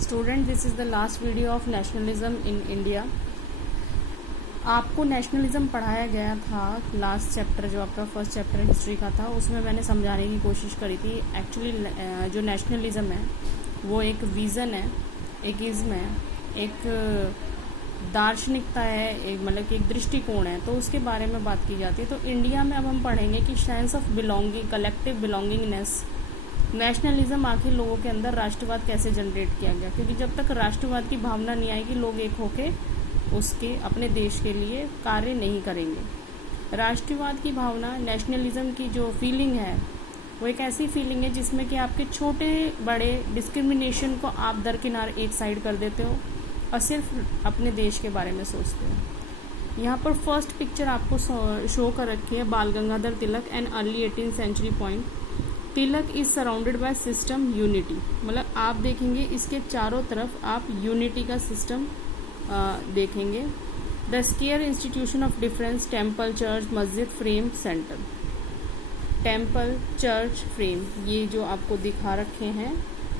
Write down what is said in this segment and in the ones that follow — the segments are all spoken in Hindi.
Student, this is the last video of nationalism in India. आपको नेशनलिज्म पढ़ाया गया था लास्ट चैप्टर, जो आपका फर्स्ट चैप्टर हिस्ट्री का था, उसमें मैंने समझाने की कोशिश करी थी। एक्चुअली जो नेशनलिज्म है वो एक विज़न है, एक इज़्म है, एक दार्शनिकता है, एक मतलब कि एक दृष्टिकोण है, तो उसके बारे में बात की जाती है। तो इंडिया में अब हम पढ़ेंगे कि sense of belonging, collective belongingness, nationalism आखिर लोगों के अंदर राष्ट्रवाद कैसे जनरेट किया गया, क्योंकि जब तक राष्ट्रवाद की भावना नहीं आएगी लोग एक होके उसके अपने देश के लिए कार्य नहीं करेंगे। राष्ट्रवाद की भावना, नेशनलिज्म की जो फीलिंग है वो एक ऐसी फीलिंग है जिसमें कि आपके छोटे बड़े डिस्क्रिमिनेशन को आप दरकिनार एक साइड कर देते हो और सिर्फ अपने देश के बारे में सोचते हो। यहाँ पर फर्स्ट पिक्चर आपको शो कर रखी है Bal Gangadhar Tilak and early 18th century point. Tilak is surrounded by system unity, मतलब आप देखेंगे इसके चारों तरफ आप यूनिटी का सिस्टम देखेंगे। The scare institution of difference, temple, church, मस्जिद, frame, centre. Temple, church, frame, ये जो आपको दिखा रखे हैं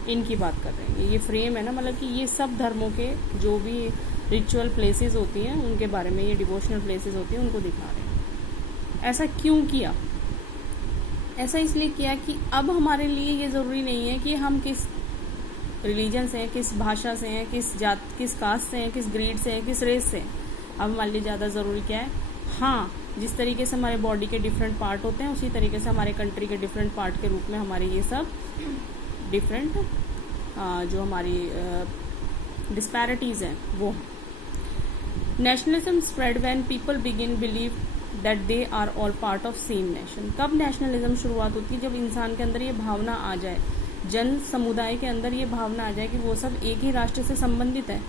इनकी बात कर रहे हैं। ये फ्रेम है ना, मतलब कि ये सब धर्मों के जो भी रिचुअल प्लेसेस होती हैं उनके बारे में, ये डिवोशनल प्लेसेस होती हैं उनको दिखा रहे हैं। ऐसा क्यों किया? ऐसा इसलिए किया कि अब हमारे लिए ये ज़रूरी नहीं है कि हम किस रिलीजन से हैं, किस भाषा से हैं, किस जात, किस कास्ट से हैं, किस ग्रीड से हैं, किस रेस से हैं। अब हमारे लिए ज़्यादा ज़रूरी क्या है? हाँ, जिस तरीके से हमारे बॉडी के डिफरेंट पार्ट होते हैं उसी तरीके से हमारे कंट्री के डिफरेंट पार्ट के रूप में हमारे ये सब डिफरेंट जो हमारी डिस्पैरिटीज़ हैं वो। Nationalism spread when people begin believe that they are all part of same nation. कब नेशनलिज्म शुरुआत होती है? जब इंसान के अंदर ये भावना आ जाए, जन समुदाय के अंदर ये भावना आ जाए कि वो सब एक ही राष्ट्र से संबंधित है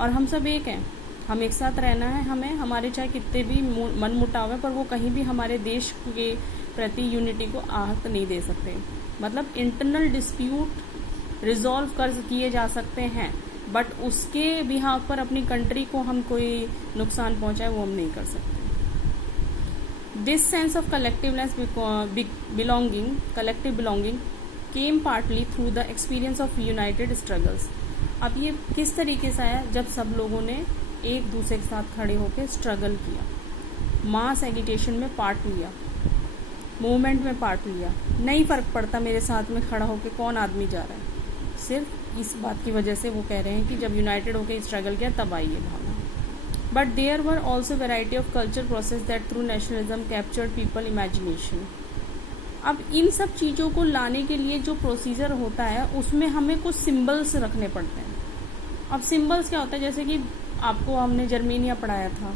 और हम सब एक हैं, हम एक साथ रहना है, हमें हमारे चाहे कितने भी मन मुटाव है पर वो कहीं भी हमारे देश के प्रति यूनिटी को आहत नहीं दे सकते। मतलब इंटरनल डिस्प्यूट रिजॉल्व कर किए जा सकते हैं बट उसके बिहाफ पर अपनी कंट्री को हम कोई नुकसान पहुंचाए वो हम नहीं कर सकते। This sense of collectiveness, collective belonging came partly through the experience of united struggles. अब ये किस तरीके से आया? जब सब लोगों ने एक दूसरे के साथ खड़े होकर स्ट्रगल किया, मास एगिटेशन में पार्ट लिया, मूवमेंट में पार्ट लिया। नहीं फर्क पड़ता मेरे साथ में खड़ा होकर कौन आदमी जा रहा है, सिर्फ इस बात की वजह से वो कह रहे हैं कि जब यूनाइटेड होकर स्ट्रगल किया तब आई ये भावना। But there were also variety of cultural process that through nationalism captured people imagination. अब इन सब चीज़ों को लाने के लिए जो प्रोसीजर होता है उसमें हमें कुछ सिंबल्स रखने पड़ते हैं। अब सिंबल्स क्या होता है? जैसे कि आपको हमने जर्मेनिया पढ़ाया था,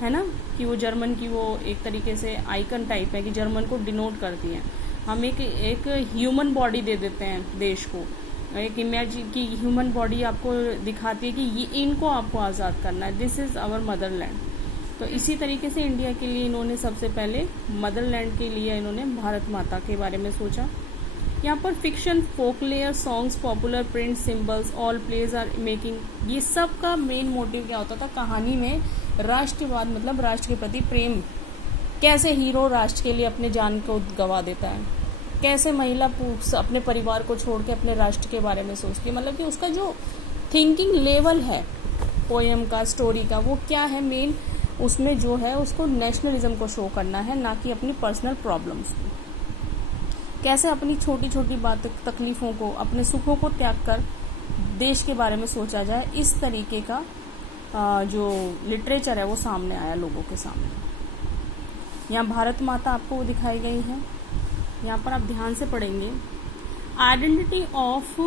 है ना, कि वो जर्मन की वो एक तरीके से आइकन टाइप है कि जर्मन को डिनोट करती है। हम एक ह्यूमन बॉडी दे देते हैं देश को, एक इमेज की ह्यूमन बॉडी आपको दिखाती है कि ये इनको आपको आज़ाद करना है, दिस इज़ आवर मदरलैंड। तो इसी तरीके से इंडिया के लिए इन्होंने सबसे पहले मदरलैंड के लिए इन्होंने भारत माता के बारे में सोचा। यहाँ पर fiction, folklore, songs, popular print, symbols, all plays are making, ये सब का मेन मोटिव क्या होता था? कहानी में राष्ट्रवाद, मतलब राष्ट्र के प्रति प्रेम। कैसे हीरो राष्ट्र के लिए अपने जान को गंवा देता है, कैसे महिला अपने परिवार को छोड़ के अपने राष्ट्र के बारे में सोचती है। मतलब कि उसका जो थिंकिंग लेवल है पोएम का, स्टोरी का, वो क्या है मेन, उसमें जो है उसको नेशनलिज्म को शो करना है, ना कि अपनी पर्सनल प्रॉब्लम्स को। कैसे अपनी छोटी छोटी बात, तकलीफ़ों को, अपने सुखों को त्याग कर देश के बारे में सोचा जाए, इस तरीके का जो लिटरेचर है वो सामने आया लोगों के सामने। यहाँ भारत माता आपको दिखाई गई है। यहाँ पर आप ध्यान से पढ़ेंगे। Identity of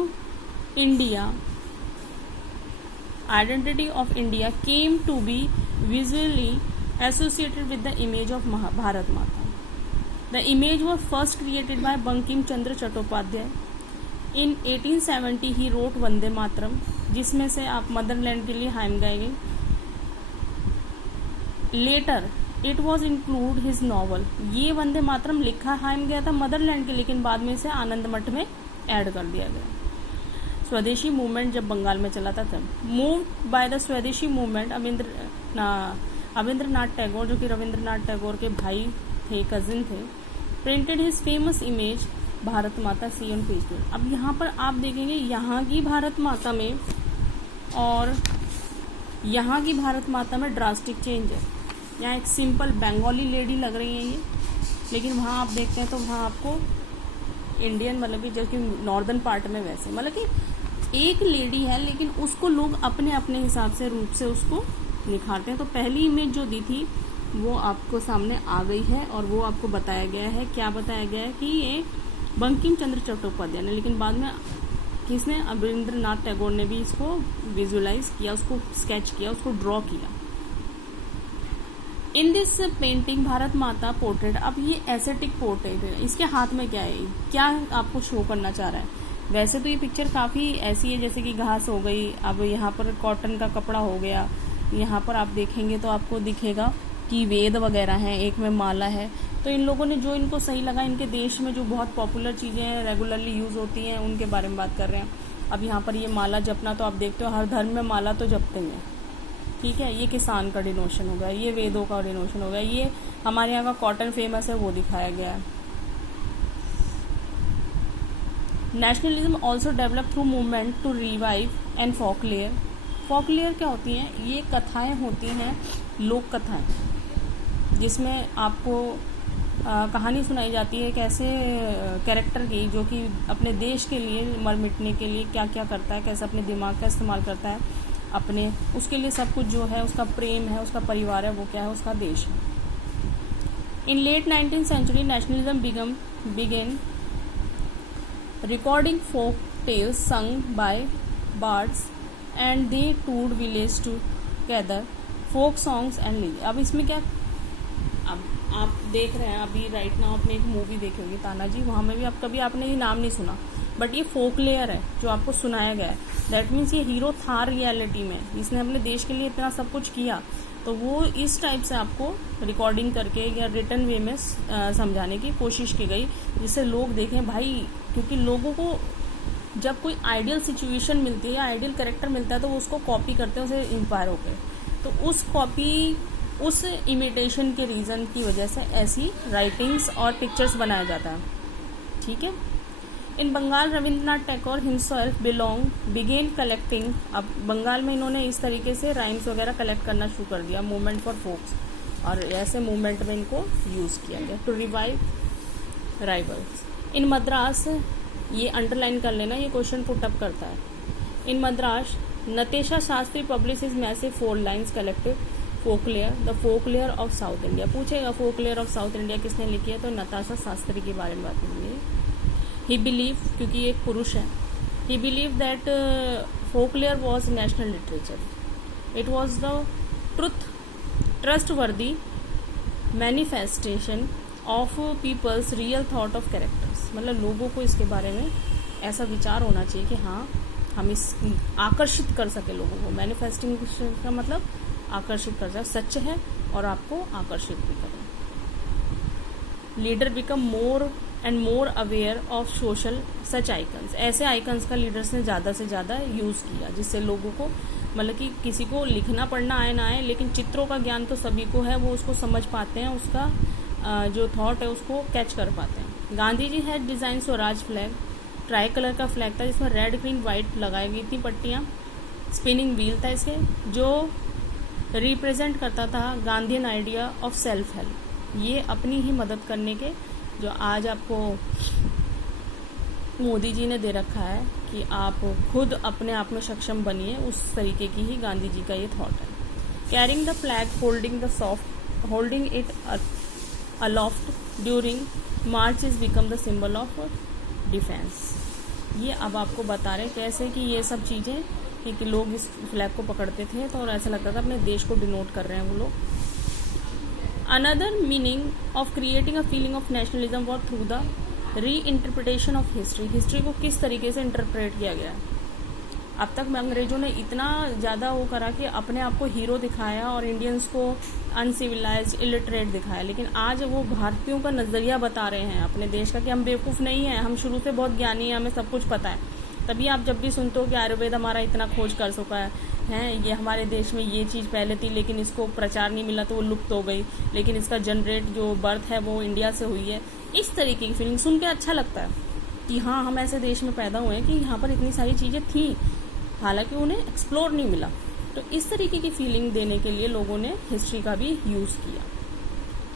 India came to be visually associated with the image of Bharat Mata. The image was first created by Bankim Chandra Chattopadhyay. In 1870 he wrote Vande Mataram, जिसमें से आप मदरलैंड के लिए हाइम गाई गई। Later it was include his novel. ये वंदे मातरम लिखा हाइम गया था मदरलैंड के, लेकिन बाद में इसे आनंद मठ में ऐड कर दिया गया। स्वदेशी मूवमेंट जब बंगाल में चला था तब, मूव्ड बाय द स्वदेशी मूवमेंट, अविंद्रनाथ टैगोर, जो कि रविंद्रनाथ टैगोर के भाई थे, कजिन थे, printed his famous image Bharat माता सी ऑन पेज 12। अब यहाँ पर आप देखेंगे यहाँ की भारत माता में और यहाँ की भारत माता में ड्रास्टिक चेंज है। यहाँ एक सिंपल बंगाली लेडी लग रही है ये, लेकिन वहाँ आप देखते हैं तो वहाँ आपको इंडियन मतलब कि जो कि नॉर्दर्न पार्ट में वैसे मतलब कि एक लेडी है, लेकिन उसको लोग अपने अपने हिसाब से रूप से उसको निखारते हैं। तो पहली इमेज जो दी थी वो आपको सामने आ गई है और वो आपको बताया गया है, क्या बताया गया है कि ये बंकिम चंद्र चट्टोपाध्याय ने, लेकिन बाद में किसने, रविंद्रनाथ टैगोर ने भी इसको विजुअलाइज किया, उसको स्केच किया, उसको ड्रॉ किया। इन दिस पेंटिंग भारत माता पोर्ट्रेट, अब ये एस्थेटिक पोर्ट्रेट है, इसके हाथ में क्या है, क्या आपको शो करना चाह रहा है। वैसे तो ये पिक्चर काफ़ी ऐसी है जैसे कि घास हो गई, अब यहाँ पर कॉटन का कपड़ा हो गया, यहाँ पर आप देखेंगे तो आपको दिखेगा कि वेद वगैरह हैं, एक में माला है। तो इन लोगों ने जो इनको सही लगा, इनके देश में जो बहुत पॉपुलर चीज़ें हैं, रेगुलरली यूज़ होती हैं, उनके बारे में बात कर रहे हैं। अब यहाँ पर ये माला जपना तो आप देखते हो हर धर्म में माला तो जपते ही हैं, ठीक है। ये किसान का डिनोशन हो गया, ये वेदों का डिनोशन हो गया, ये हमारे यहाँ का कॉटन फेमस है वो दिखाया गया है। Nationalism also develop through movement to revive and folklore. Folklore क्या होती हैं, ये कथाएं होती हैं, लोक कथाएं, जिसमें आपको कहानी सुनाई जाती है कैसे कैरेक्टर की जो कि अपने देश के लिए मर मिटने के लिए क्या क्या करता है, कैसे अपने दिमाग का इस्तेमाल करता है, अपने उसके लिए सब कुछ जो है, उसका प्रेम है, उसका परिवार है, वो क्या है, उसका देश है। In late 19th century nationalism began recording folk tales sung by bards and they toured village together folk songs and lyrics। अब इसमें क्या, अब आप देख रहे हैं अभी राइट नाउ आपने एक मूवी देखी होगी तानाजी, वहाँ में भी आप कभी आपने ये नाम नहीं सुना, बट ये फोक लेयर है जो आपको सुनाया गया है। दैट मीन्स ये हीरो था रियलिटी में, इसने अपने देश के लिए इतना सब कुछ किया, तो वो इस टाइप से आपको रिकॉर्डिंग करके या रिटर्न वे में समझाने की कोशिश की गई, जिससे लोग देखें भाई, क्योंकि लोगों को जब कोई आइडियल सिचुएशन मिलती है या आइडियल कैरेक्टर मिलता है तो वो उसको कॉपी करते हैं उसे इंस्पायर होकर, तो उस कॉपी उस इमिटेशन के रीज़न की वजह से ऐसी राइटिंग्स और पिक्चर्स बनाया जाता है, ठीक है। In Bengal Rabindranath Tagore himself began collecting, अब बंगाल में इन्होंने इस तरीके से राइम्स वगैरह कलेक्ट करना शुरू कर दिया, मूवमेंट फॉर फोक्स, और ऐसे मूवमेंट में इनको यूज़ किया गया टू रिवाइव राइवल्स। इन मद्रास, ये अंडरलाइन कर लेना, ये क्वेश्चन पुट अप करता है। In Madras Natesa Sastri publish is massive 4 lines collective folklore the folklore of south India. पूछेगा फोकलेयर ऑफ साउथ इंडिया किसने लिखी है, तो नताशा शास्त्री के बारे में बात करेंगे। ही बिलीव, क्योंकि एक पुरुष है, he believe that folklore was national literature, it was the trustworthy manifestation of people's real thought of characters. मतलब लोगों को इसके बारे में ऐसा विचार होना चाहिए कि हाँ हम इस आकर्षित कर सके लोगों को। मैनिफेस्टिंग का मतलब आकर्षित कर जाए, सच है और आपको आकर्षित भी करें। Leader become more and more aware of social such icons, ऐसे आइकन्स का लीडर्स ने ज़्यादा से ज़्यादा यूज़ किया, जिससे लोगों को मतलब कि किसी को लिखना पढ़ना आए ना आए, लेकिन चित्रों का ज्ञान तो सभी को है, वो उसको समझ पाते हैं, उसका जो थॉट है उसको कैच कर पाते हैं। Gandhi ji had design Swaraj flag, tricolour का फ्लैग था जिसमें रेड ग्रीन वाइट लगाई गई थी पट्टियाँ। स्पिनिंग व्हील था इसके, जो रिप्रेजेंट करता था Gandhian idea of self help, ये अपनी ही मदद करने के, जो आज आपको मोदी जी ने दे रखा है कि आप खुद अपने आप में सक्षम बनिए, उस तरीके की ही गांधी जी का ये थॉट है। Carrying the flag holding it aloft during march is become the symbol of defence. ये अब आपको बता रहे कैसे कि ये सब चीज़ें कि लोग इस फ्लैग को पकड़ते थे तो और ऐसा लगता था अपने देश को डिनोट कर रहे हैं वो लोग। Another meaning of creating a feeling of nationalism was through the री इंटरप्रिटेशन ऑफ हिस्ट्री। हिस्ट्री को किस तरीके से इंटरप्रेट किया गया है। अब तक अंग्रेजों ने इतना ज़्यादा वो करा कि अपने आप को हीरो दिखाया और इंडियंस को अनसिविलाइज इलिटरेट दिखाया, लेकिन आज वो भारतीयों का नज़रिया बता रहे हैं अपने देश का कि हम बेवकूफ़ नहीं हैं, हम शुरू से बहुत ज्ञानी हैं, हमें सब कुछ पता है। तभी आप जब भी सुनते हो कि आयुर्वेद हमारा इतना खोज कर चुका है, ये हमारे देश में ये चीज़ पहले थी लेकिन इसको प्रचार नहीं मिला तो वो लुप्त हो गई, लेकिन इसका जनरेट जो बर्थ है वो इंडिया से हुई है, इस तरीके की फीलिंग सुन के अच्छा लगता है। कि हाँ हम ऐसे देश में पैदा हुए हैं कि यहाँ पर इतनी सारी चीज़ें थी, हालांकि उन्हें एक्सप्लोर नहीं मिला। तो इस तरीके की फीलिंग देने के लिए लोगों ने हिस्ट्री का भी यूज़ किया।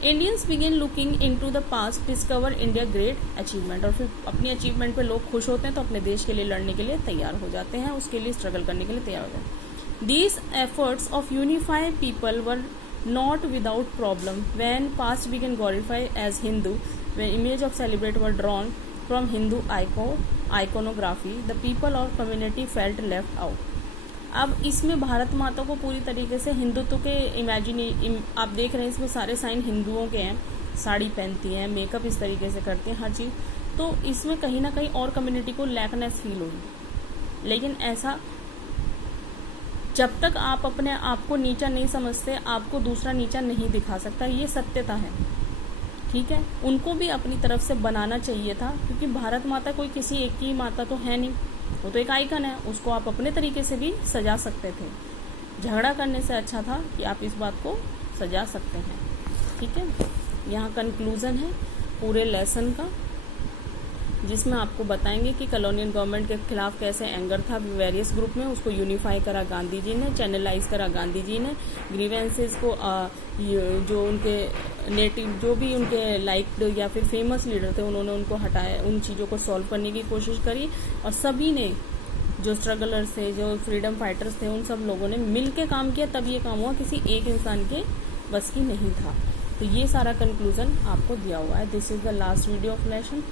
Indians begin looking into the past, discover India great achievement. और फिर अपनी अचीवमेंट पे लोग खुश होते हैं तो अपने देश के लिए लड़ने के लिए तैयार हो जाते हैं, उसके लिए स्ट्रगल करने के लिए तैयार हो जाते हैं। These efforts of unify people were not without problem when past begin glorify as Hindu, when image of celebrate were drawn from Hindu iconography, the people और कम्युनिटी फेल्ट लेफ्ट आउट। अब इसमें भारत माता को पूरी तरीके से हिंदुत्व के आप देख रहे हैं इसमें सारे साइन हिंदुओं के हैं, साड़ी पहनती हैं, मेकअप इस तरीके से करती हैं, हर चीज़। तो इसमें कहीं ना कहीं और कम्युनिटी को लैकनेस फील होगी। लेकिन ऐसा जब तक आप अपने आप को नीचा नहीं समझते, आपको दूसरा नीचा नहीं दिखा सकता, ये सत्यता है। ठीक है, उनको भी अपनी तरफ से बनाना चाहिए था, क्योंकि भारत माता कोई किसी एक की माता तो है नहीं, वो तो एक आइकन है, उसको आप अपने तरीके से भी सजा सकते थे। झगड़ा करने से अच्छा था कि आप इस बात को सजा सकते हैं। ठीक है, यहाँ कंक्लूजन है पूरे लेसन का, जिसमें आपको बताएंगे कि कॉलोनियल गवर्नमेंट के खिलाफ कैसे एंगर था वेरियस ग्रुप में, उसको यूनिफाई करा गांधी जी ने, चैनलाइज करा गांधी जी ने, ग्रीवेंसेस को जो उनके नेटिव जो भी उनके लाइक्ड या फिर फेमस लीडर थे उन्होंने उनको हटाया, उन चीज़ों को सॉल्व करने की कोशिश करी। और सभी ने, जो स्ट्रगलर्स थे, जो फ्रीडम फाइटर्स थे, उन सब लोगों ने मिल के काम किया, तब ये काम हुआ, किसी एक इंसान के बस की नहीं था। तो ये सारा कंक्लूजन आपको दिया हुआ है। This is the last video of lesson.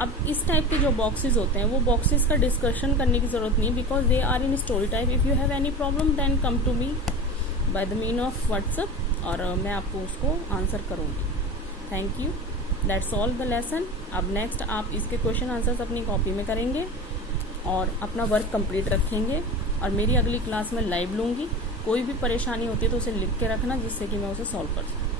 अब इस टाइप के जो बॉक्सेस होते हैं वो बॉक्सेस का डिस्कशन करने की जरूरत नहीं है, because they are in story type. If you have any problem then come to me by the mean of WhatsApp, और मैं आपको उसको आंसर करूँगी। Thank you, that's all the lesson. अब नेक्स्ट आप इसके क्वेश्चन आंसर्स अपनी कॉपी में करेंगे और अपना वर्क कंप्लीट रखेंगे, और मेरी अगली क्लास में लाइव लूँगी। कोई भी परेशानी होती है तो उसे लिख के रखना, जिससे कि मैं उसे सॉल्व कर सकूँ।